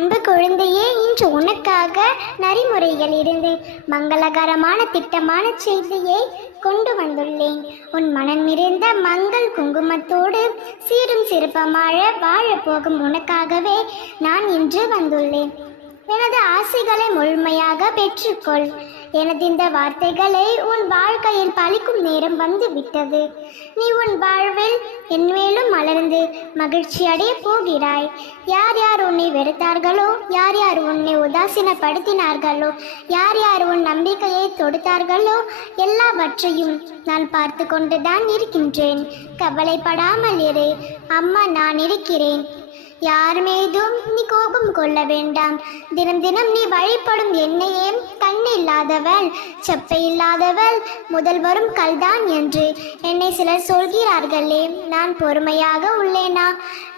அன்பு குழந்தையே, இன்று உனக்காக நரிமுறைகள் இருந்து மங்களகரமான திட்டமான செய்தியை கொண்டு வந்துள்ளேன். உன் மனம் நிறைந்த மங்கள் குங்குமத்தோடு சீரும் சிறப்பமாக வாழப்போகும் உனக்காகவே நான் இன்று வந்துள்ளேன். எனது ஆசைகளை முழுமையாக பெற்றுக்கொள். எனது இந்த வார்த்தைகளை உன் வாழ்க்கையில் பழிக்கும் நேரம் வந்து விட்டது. நீ உன் வாழ்வில் என்மேலும் மலர்ந்து மகிழ்ச்சி அடைய போகிறாய். யார் யார் உன்னை வெறுத்தார்களோ, யார் யார் உன்னை உதாசீனப்படுத்தினார்களோ, யார் யார் உன் நம்பிக்கையை தொடுத்தார்களோ, எல்லாவற்றையும் நான் பார்த்து கொண்டுதான் இருக்கின்றேன். கவலைப்படாமல் இரு, அம்மா நான் இருக்கிறேன். யார் மீதும் நீ கோபம் கொள்ள வேண்டாம். தினம் தினம் நீ வழிபடும் என்னையே கண்ணு இல்லாதவள், செப்பை இல்லாதவள், முதல் வரும் கல்தான் என்று என்னை சிலர் சொல்கிறார்களே, நான் பொறுமையாக உள்ளேனா?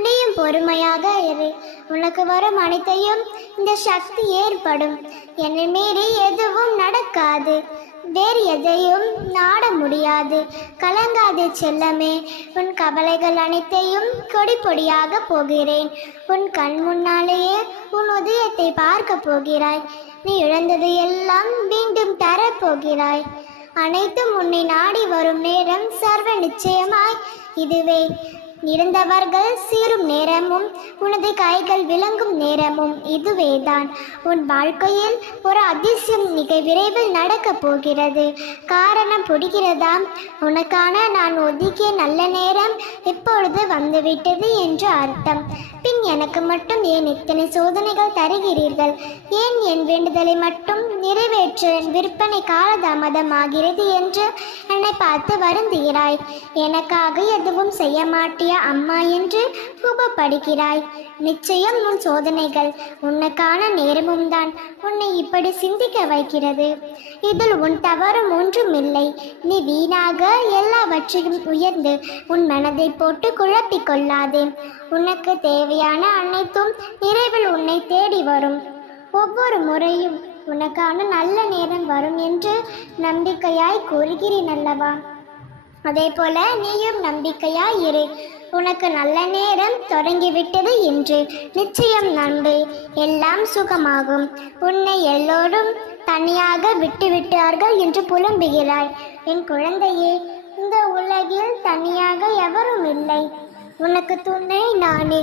நீயும் பொறுமையாக இரு. உனக்கு வரும் அனைத்தையும் இந்த சக்தி ஏற்படும். என்னை மீறி எதுவும் நடக்காது. வேறு எதையும் நாட முடியாது. கலங்காதே செல்லமே. உன் கவலைகள் அனைத்தையும் கொடி பொடியாக போகிறேன். உன் கண் முன்னாலேயே உன் உதயத்தை பார்க்க போகிறாய். நீ இழந்தது எல்லாம் மீண்டும் தரப்போகிறாய். அனைத்தும் உன்னை நாடி வரும் நேரம் சர்வ நிச்சயமாய் இதுவே. இழந்தவர்கள் சீரும் நேரமும் உனது கைகள் விளங்கும் நேரமும் இதுவேதான். உன் வாழ்க்கையில் ஒரு அதிசயம் மிக விரைவில் நடக்கப் போகிறது. காரணம் புரிகிறதா? உனக்கான நான் ஒதுக்கிய நல்ல நேரம் இப்பொழுது வந்துவிட்டது என்று அர்த்தம். பின் எனக்கு மட்டும் ஏன் இத்தனை சோதனைகள் தருகிறீர்கள்? ஏன் என் வேண்டுதலை மட்டும் நிறைவேற்ற விற்பனை காலதாமதமாகிறது என்று என்னை பார்த்து வருந்துகிறாய். எனக்காக எதுவும் செய்ய மாட்டிய அம்மா என்று கோபப்படுகிறாய். நிச்சயம் உன் சோதனைகள் உனக்கான நேரமும் தான் உன்னை இப்படி சிந்திக்க வைக்கிறது. இதில் உன் தவறும் ஒன்றுமில்லை. நீ வீணாக எல்லாவற்றையும் உயர்ந்து உன் மனதை போட்டு குழப்பிக் கொள்ளாதே. உனக்கு தேவையான அனைத்தும் நிறைவில் உன்னை தேடி வரும். ஒவ்வொரு முறையும் உனக்கான நல்ல நேரம் வரும் என்று நம்பிக்கையாய் கூறுகிறேன் அல்லவா? அதே போல நீயும் நம்பிக்கையாய் இரு. உனக்கு நல்ல நேரம் தொடங்கிவிட்டது என்று நிச்சயம் நம்பு. எல்லாம் சுகமாகும். உன்னை எல்லோரும் தனியாக விட்டுவிட்டார்கள் என்று புலம்புகிறாய். என் குழந்தையே, இந்த உலகில் தனியாக எவரும் இல்லை. உனக்கு துணை நானே.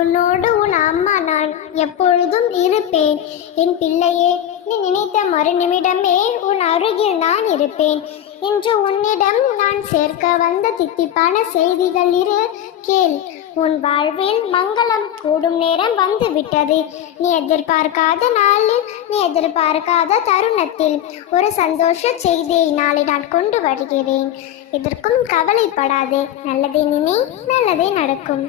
உன்னோடு உன் அம்மா நான் எப்பொழுதும் இருப்பேன். என் பிள்ளையே, நீ நினைத்த மறு நிமிடமே உன் அருகில் நான் இருப்பேன். இன்று உன்னிடம் நான் சேர்க்க வந்த தித்திப்பான செய்திகள் இரு, கேள். உன் வாழ்வில் மங்களம் கூடும் நேரம் வந்துவிட்டது. நீ எதிர்பார்க்காத நாளில், நீ எதிர்பார்க்காத தருணத்தில் ஒரு சந்தோஷ செய்தியை நாளை நான் கொண்டு வருகிறேன். இதற்கும் கவலைப்படாதே. நல்லதே நினை, நல்லதே நடக்கும்.